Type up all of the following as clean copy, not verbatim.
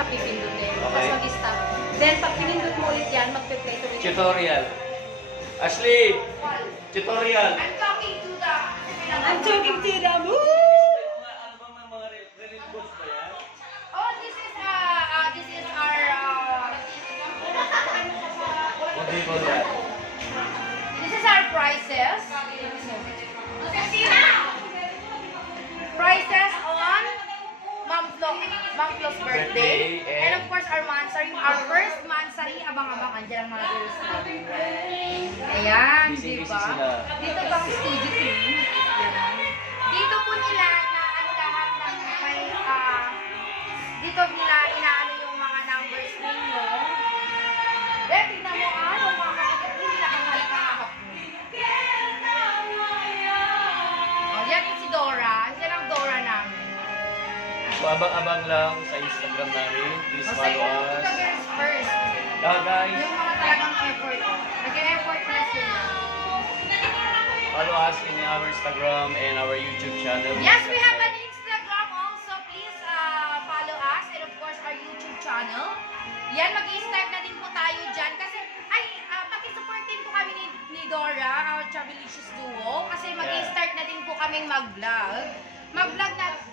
siya pipindutin. Okay. Tapos mag-stop. Then, pag pinindot mo ulit yan, mag-play to ulit. Tutorial. Ashley! Tutorial! I'm talking to the moon! Ano ba mga relate goods ba yan? Oh, this is our, What do you call that? this is our prices. Prices on Ma'am Flo's birthday. Birthday, And of course, our mansari. Our first mansari, abang-abang. Andiyan ang mga girls namin. Ayan, Busy-busy di ba? sila. Dito pa sa Studio 3. Ayan. Dito po nila na ano lahat ng may, dito nila inaano yung mga numbers ninyo. Eh, tignan mo yung mga kapatid, hindi nakakahal-kahakap mo. Oh, yan yung si Dora. Yan ang Dora namin. So, abang-abang lang sa Instagram namin. Please O, follow sa the us. girls first. Guys, Yung mga talagang effort. Nag-effort na sila. follow us in our Instagram and our YouTube channel. Yes, we have an Instagram also. Please follow us and of course our YouTube channel. Yan, mag-i-start na din po tayo dyan. Kasi, pakisupport din po kami ni Dora, our Travelicious Duo. Kasi mag-i-start na din po kaming mag-vlog. Mag-vlog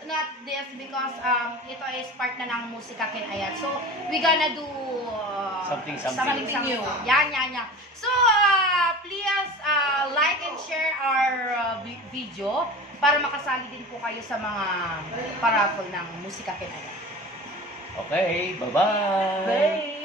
not this because ito is part na ng Musika Kinayat. So, we gonna do Something new. Yan. So, please like and share our video para makasali din po kayo sa mga paraffle ng Musika Kinayat. Okay, bye-bye! Bye!